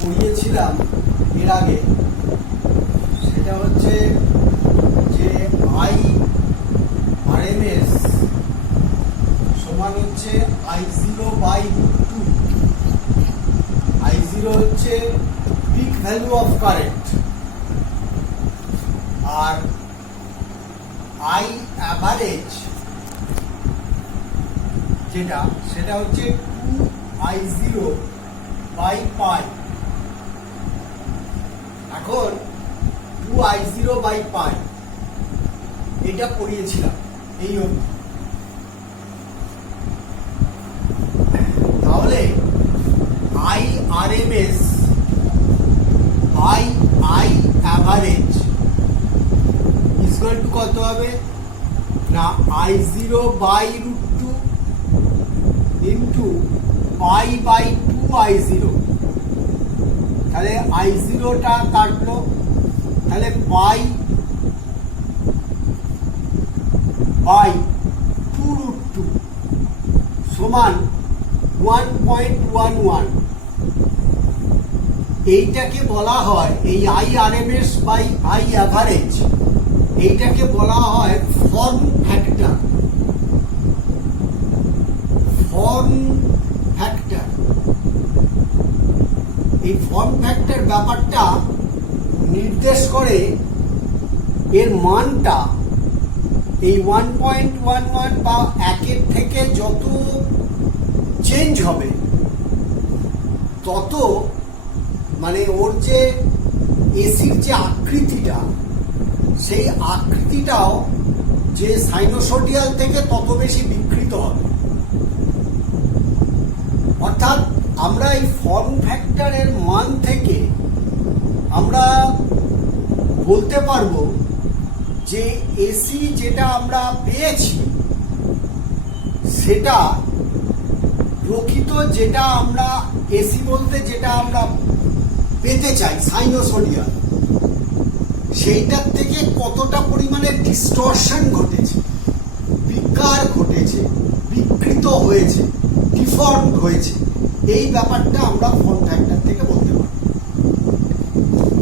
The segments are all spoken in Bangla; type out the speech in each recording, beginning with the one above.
পড়িয়েছিলাম এর আগে, সেটা হচ্ছে যে আই আরএমএস সমান হচ্ছে I0/√2। I0 হচ্ছে পিক ভ্যালু অফ কারেন্ট, আর আই অ্যাভারেজ যেটা সেটা হচ্ছে 2I0/π। এখন 2I0/π এটা পড়িয়েছিলাম এই অবধি। তাহলে I RMS by I average equal to কত হবে না I0/√2 ইন্টু π/2I0। তাহলে I0টা কাটলো, তাহলে π/2√2 সমান 1.11। এইটাকে বলা হয়, এই I RMS by I average, এইটাকে বলা হয় ফর্ম ফ্যাক্টর। ফর্ম ফ্যাক্টর, এই ফর্ম ফ্যাক্টর ব্যাপারটা নির্দেশ করে এর মানটা এই 1.11 বা 1-এর থেকে যত চেঞ্জ হবে তত মানে ওর যে এসির যে আকৃতিটা, সেই আকৃতিটাও যে সাইনোসোডিয়াল থেকে তত বেশি বিকৃত হবে। অর্থাৎ আমরা এই ফর্ম ফ্যাক্টরের মান থেকে আমরা বলতে পারবো যে এসি যেটা আমরা পেয়েছি সেটা প্রকৃত, যেটা আমরা এসি বলতে যেটা আমরা পেতে চাই সাইনোসোডিয়াল, সেইটার থেকে কতটা পরিমাণে ডিস্টরশন ঘটেছে, বিকার ঘটেছে, বিকৃত হয়েছে, ডিফর্ম হয়েছে, এই ব্যাপারটা আমরা ফর্ম ফ্যাক্টর থেকে বলতে পারি।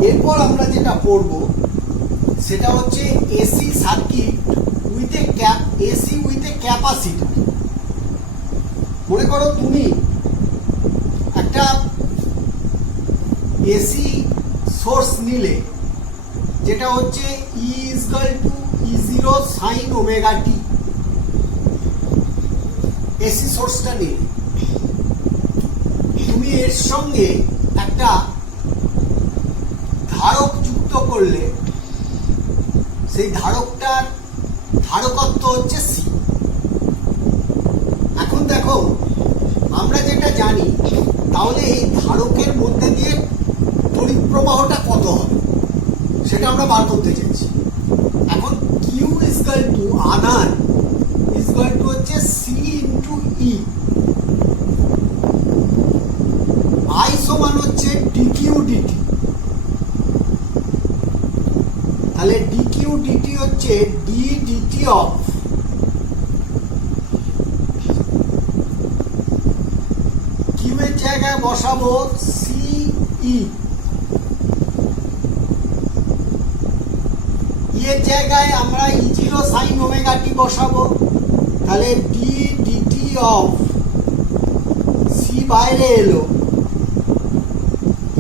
এরপর আমরা যেটা পড়ব সেটা হচ্ছে AC circuit with a AC with a capacitor. মনে করো তুমি একটা এসি সোর্স নিলে, যেটা হচ্ছে E=E0 sin ωt। এসি সোর্সটা নিলে তুমি এর সঙ্গে একটা ধারক যুক্ত করলে, সেই ধারকটার ধারকত্ব হচ্ছে সি। এখন দেখো আমরা যেটা জানি, তাহলে এই ধারকের মধ্যে দিয়ে তড়িৎ প্রবাহটা কত হবে সেটা আমরা বার করতে চাইছি। এখন কিউ ইকুয়াল টু আধান ইকুয়াল টু হচ্ছে সি ইন্টু ই। আই সমান হচ্ছে ডিকিউ ডিটি। তাহলে ডিকিউ ডিটি হচ্ছে ডি ডিটি অফ কিউ এর জায়গায় বসাবো সি ই, এর জায়গায় আমরা E0 sin ωt বসাবো। তাহলে ডি ডিটি অফ সি বাইরে এলো,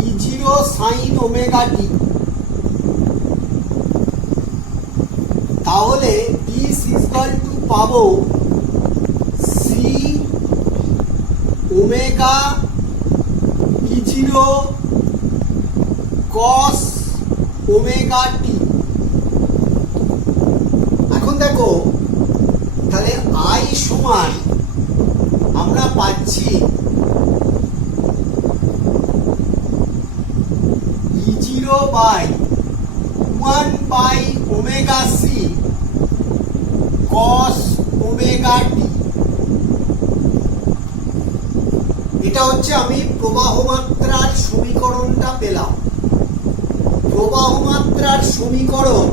E0 sin ωt। তাহলে দিস ইকুয়াল টু পাবো C omega E0 cos ωt। এখন দেখো তাহলে আই সমান আমরা পাচ্ছি E0/1/ωc cos ωt। এটা হচ্ছে আমি প্রবাহ মাত্রার সমীকরণটা পেলাম। প্রবাহ মাত্রার সমীকরণ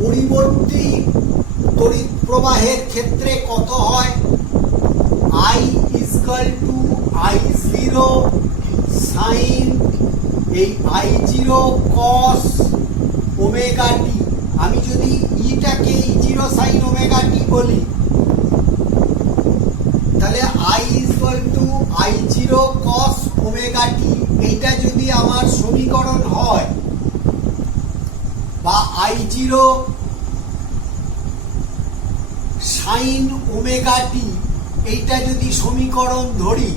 পরিবর্তী তড়িৎ প্রবাহের ক্ষেত্রে কত হয়? I = I0 জিরো সাইন এই I zero cos omega t, আমি যদি ইটাকে E zero sine omega t বলি, তাহলে I equal to I zero cos omega t, এইটা যদি আমার সমীকরণ হয়, বা I zero sine omega t, এইটা যদি সমীকরণ ধরি,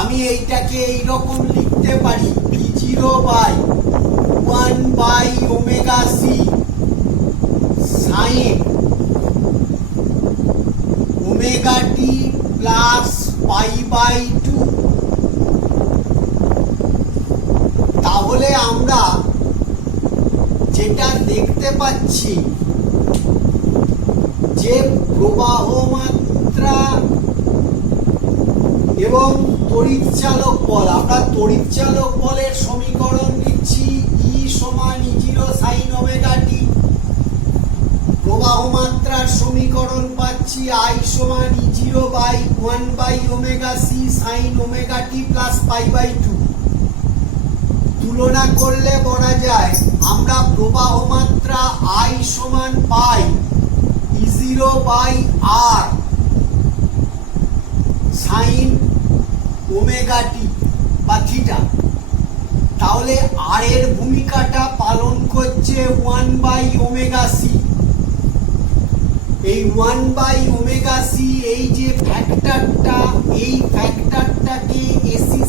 আমি এইটাকে এইরকম লিখতে পারি V zero by 1 by omega C sine omega T plus pi by 2। তাহলে আমরা যেটা দেখতে পাচ্ছি যে প্রবাহ মাত্রা এবং তড়িৎচালক বল, আমরা তড়িৎচালক বলের সমীকরণ লিখছি ই সমান E zero sine omega T, প্রবাহ মাত্রার সমীকরণ পাচ্ছি আই সমান E zero by 1 by omega C sine omega T plus pi by 2। তুলনা করলে বলা যায় আমরা প্রবাহ মাত্রা আই সমান pi E zero by R sine omega t বা থিটা। তাহলে আর এর ভূমিকাটা পালন করছে 1 বাই ওমেগা সি। এই 1 বাই ওমেগা সি, এই যে ফ্যাক্টরটা, এই ফ্যাক্টরটাকে এসি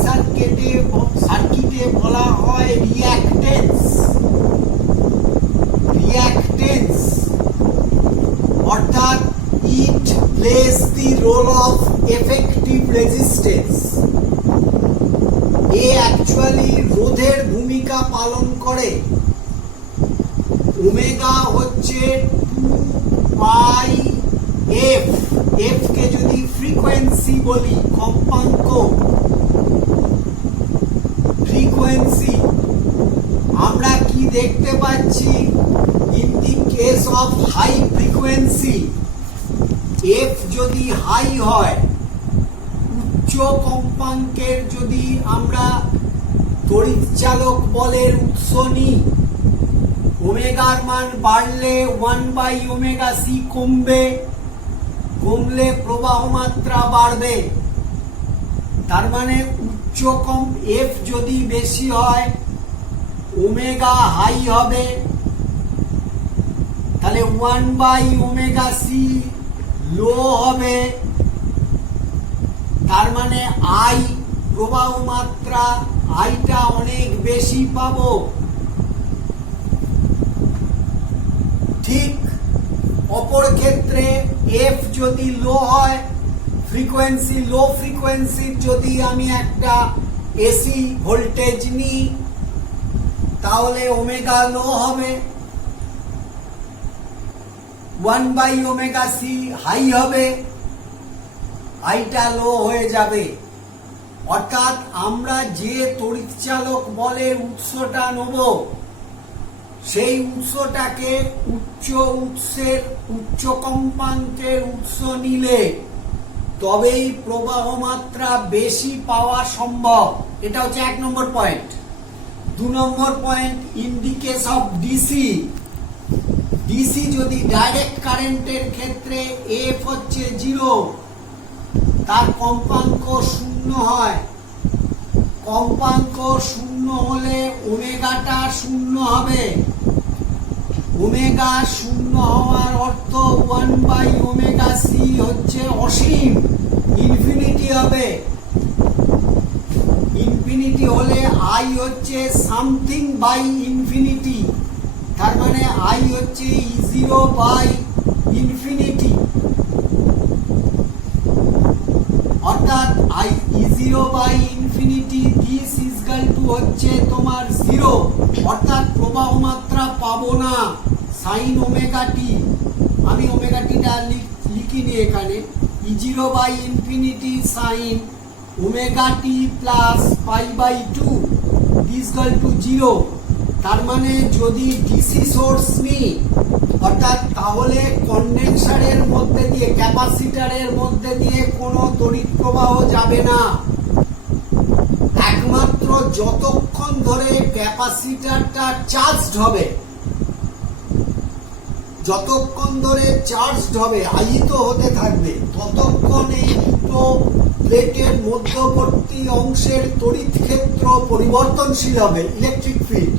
সার্কিটে বলা হয় রিঅ্যাক্টেন্স। রিঅ্যাক্টেন্স অর্থাৎ it plays the role of effective resistance. এ অ্যাকচুয়ালি রোধের ভূমিকা পালন করে। ওমেগা হচ্ছে 2 পাই এফ, এফ কে যদি ফ্রিকোয়েন্সি বলি, কম্পাঙ্ক ফ্রিকোয়েন্সি, আমরা কি দেখতে পাচ্ছি in the case of high frequency, F যদি হাই হয়, উচ্চ কম্পাঙ্কের যদি আমরা তড়িৎচালক বলের উৎস নিই, ওমেগার মান বাড়লে 1 বাই ওমেগা সি কমবে, কমলে প্রবাহ মাত্রা বাড়বে। তার মানে উচ্চ এফ যদি বেশি হয়, ওমেগা হাই হবে, তাহলে 1 বাই ওমেগা সি লো হবে। তার মানে আই প্রবাহ মাত্রা আইটা অনেক বেশি পাবো। ঠিক অপর ক্ষেত্রে এফ যদি লো হয়, ফ্রিকোয়েন্সি লো ফ্রিকোয়েন্সির যদি আমি একটা এসি ভোল্টেজ নিই, তাহলে ওমেগা লো হবে, 1 বাই ওমেগা সি হাই হবে, আইটা লো হয়ে যাবে। অর্থাৎ আমরা যে তড়িৎচালক বলের উৎসটা নেব, সেই উৎসটাকে উচ্চ কম্পাঙ্কের উৎস নিলে তবেই প্রবাহ মাত্রা বেশি পাওয়া সম্ভব। এটা হচ্ছে 1 নম্বর পয়েন্ট। 2 নম্বর point, in the case of DC, DC যদি ডাইরেক্ট কারেন্টের ক্ষেত্রে এফ হচ্ছে 0, তার কম্পাঙ্ক 0 হয়। কম্পাঙ্ক 0 হলে ওমেগাটা 0 হবে। ওমেগা 0 হওয়ার অর্থ 1 বাই ওমেগা সি হচ্ছে অসীম, ইনফিনিটি হবে। ইনফিনিটি হলে আই হচ্ছে সামথিং বাই ইনফিনিটি, তার মানে আই হচ্ছে ই জিরো বাই ইনফিনিটি। অর্থাৎ I E zero by infinity, this is equal to হচ্ছে তোমার 0। অর্থাৎ প্রবাহ মাত্রা পাবো না সাইন ওমেগা টি। আমি ওমেগা টিটা লিখিনি এখানে, E zero by infinity sine omega T plus pi by 2 is equal to 0। তার মানে যদি ডিসি সোর্স নিই অর্থাৎ তাহলে কন্ডেন্সারের মধ্যে দিয়ে ক্যাপাসিটরের মধ্যে দিয়ে কোনো তড়িৎ প্রবাহ যাবে না। একমাত্র যতক্ষণ ধরে ক্যাপাসিটরটা চার্জড হবে, যতক্ষণ ধরে চার্জড হবে, আহিত হতে থাকবে, ততক্ষণ এই দুটো প্লেটের মধ্যবর্তী অংশের তড়িৎ ক্ষেত্র পরিবর্তনশীল হবে, ইলেকট্রিক ফিল্ড,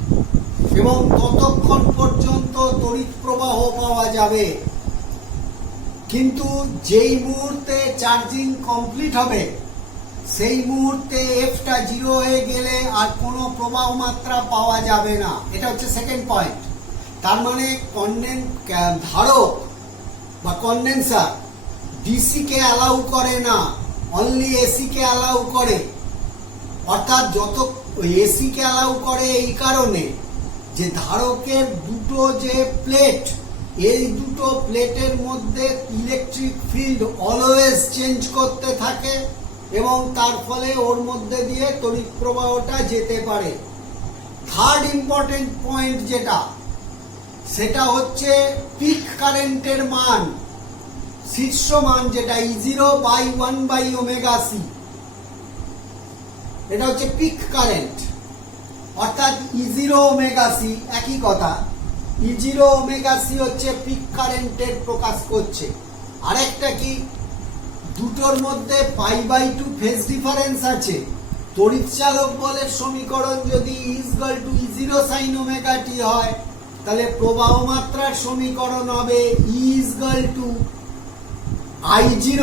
এবং ততক্ষণ পর্যন্ত তড়িৎ প্রবাহ পাওয়া যাবে। কিন্তু যেই মুহূর্তে চার্জিং কমপ্লিট হবে সেই মুহূর্তে এফটা 0 হয়ে গেলে আর কোনো প্রবাহ মাত্রা পাওয়া যাবে না। এটা হচ্ছে সেকেন্ড পয়েন্ট। তার মানে ধারক বা কন্ডেন্সার ডিসি কে অ্যালাউ করে না, অনলি এসি কে অ্যালাউ করে। অর্থাৎ যত এসি কে অ্যালাউ করে এই কারণে যে ধারকের দুটো যে প্লেট, এই দুটো প্লেটের মধ্যে ইলেকট্রিক ফিল্ড অলওয়েজ চেঞ্জ করতে থাকে এবং তার ফলে ওর মধ্যে দিয়ে তড়িৎ প্রবাহটা যেতে পারে। থার্ড ইম্পর্টেন্ট পয়েন্ট যেটা, সেটা হচ্ছে পিক কারেন্টের মান, শীর্ষ মান যেটা E0 by 1 by omega C, এটা হচ্ছে পিক কারেন্ট। অর্থাৎ E0 ওমেগা সি একই কথা, E0 ওমেগা সি হচ্ছে পিক কারেন্টের প্রকাশ করছে। আরেকটা কি, দুটোর মধ্যে π/2 ফেজ ডিফারেন্স আছে। তড়িৎচালক বলের সমীকরণ যদি E=E0 sin ওমেগা t হয়, তাহলে প্রবাহ মাত্রার সমীকরণ হবে E=I0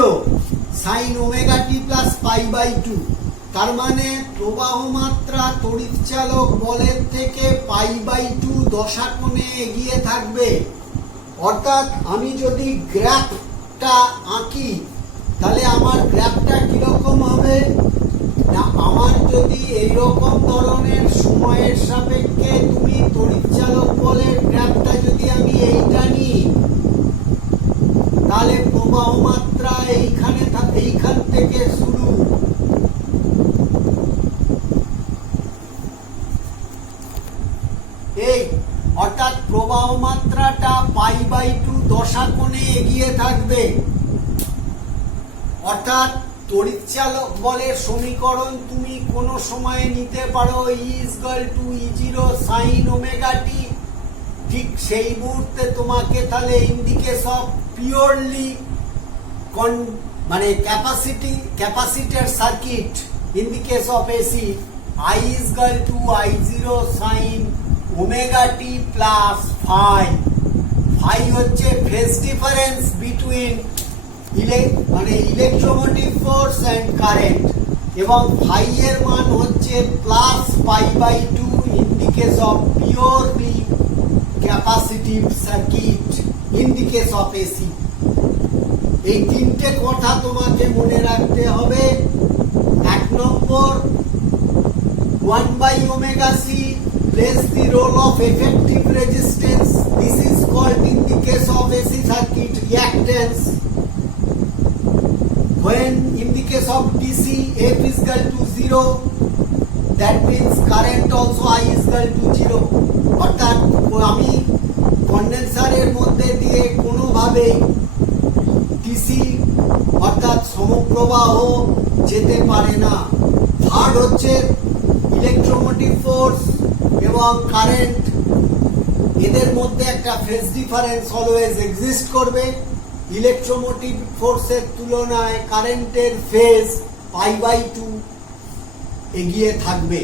sin omega t plus π/2। তার মানে প্রবাহ মাত্রা তড়িৎচালক বলের থেকে π/2 দশাকোণে এগিয়ে থাকবে। অর্থাৎ আমি যদি গ্রাফটা আঁকি তাহলে আমার গ্রাফটা কিরকম হবে না, আমার যদি এইরকম ধরনের সময়ের সাপেক্ষে তুমি তড়িৎচালক বলের গ্রাফটা যদি আমি এইটা নিই, তাহলে প্রবাহ মাত্রা এইখান থেকে শুরু, এই অর্থাৎ প্রবাহ মাত্রাটা π/2 দশাকোণে এগিয়ে থাকবে। অর্থাৎ তড়িৎচালক বলের সমীকরণ তুমি কোনো সময়ে নিতে পারো E=E0 sin ওমেগা t। ঠিক সেই মুহূর্তে তোমাকে তাহলে in the case of purely মানে capacitor circuit, in the case of AC, I=I0 sin omega t plus phi। phi হচ্ছে phase difference between electromotive force and current, এবং phi এর মান হচ্ছে plus π/2 in the case of purely capacitive circuit, in the case of AC. এই তিনটে কথা তোমাকে মনে রাখতে হবে। এক নম্বর, 1 by omega c plays the role of effective resistance. This is called in the case of AC circuit reactance. When in the case of DC F is equal to 0, that means current also I is equal to 0. অর্থাৎ আমি কন্ডেন্সারের মধ্যে দিয়ে কোনোভাবেই ডিসি অর্থাৎ সমপ্রবাহ যেতে পারে না। থার্ড হচ্ছে ইলেকট্রোমোটিভ ফোর্স এবং কারেন্ট, এদের মধ্যে একটা ফেজ ডিফারেন্স অলওয়েজ এক্সিস্ট করবে। ইলেকট্রোমোটিভ ফোর্সের তুলনায় কারেন্টের ফেজ π/2 এগিয়ে থাকবে।